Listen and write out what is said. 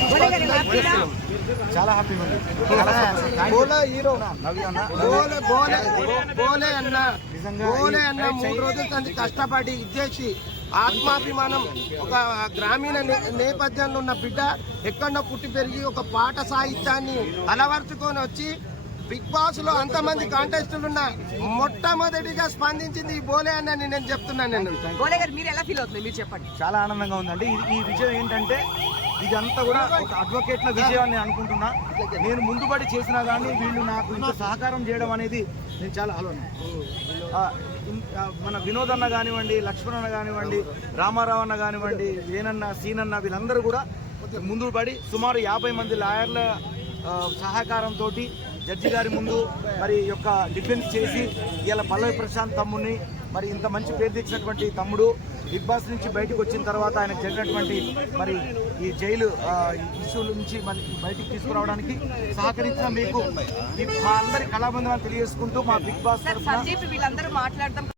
విధంగా చూసుకోవాల్సింది. చాలా హ్యాపీగా ఉంది. బోలే హీరో బోలే బోలే బోలే అన్న బోలే అన్న 3 రోజుల నుంచి కష్టపడి ఇచ్చేసి ఆత్మాభిమానం ఒక గ్రామీణ నేపథ్యంలో ఉన్న బిడ్డ ఎక్కడో పుట్టి పెరిగి ఒక పాట సాహిత్యాన్ని అలవర్చుకొని వచ్చి బిగ్ బాస్ లో అంతమంది కాంటెస్టులు ఉన్న మొట్టమొదటిగా స్పందించింది ఈ బోలే అని నేను చెప్తున్నాను. బోలే గారు మీరు ఎలా ఫీల్ అవుతుంది మీరు చెప్పండి. చాలా ఆనందంగా ఉందండి. ఈ విజయం ఏంటంటే ఇదంతా కూడా ఒక అడ్వకేట్ల విజయం అని అనుకుంటున్నా. నేను ముందుబడి చేసినా కానీ వీళ్ళు నాకు ఇంత సహకారం చేయడం అనేది నేను చాలా మన వినోద్ అన్న కానివ్వండి, లక్ష్మణ్ అన్న కానివ్వండి, రామారావు అన్న కానివ్వండి, వేనన్న సీనన్న వీళ్ళందరూ కూడా ముందు పడి సుమారు 50 మంది లాయర్ల సహకారంతో జడ్జి గారి ముందు మరి యొక్క డిఫెన్స్ చేసి ఇలా పల్లవి ప్రశాంత్ తమ్ముడిని మరి ఇంత మంచి పేరు తెచ్చినటువంటి తమ్ముడు బిగ్ బాస్ నుంచి బయటకు వచ్చిన తర్వాత ఆయనకు జరిగినటువంటి మరి ఈ జైలు ఇష్యూల నుంచి మరి బయటికి తీసుకురావడానికి సహకరించిన మీకు మా అందరి కళాబంధనాలు తెలియజేసుకుంటూ మా బిగ్ బాస్ వీళ్ళందరూ మాట్లాడడం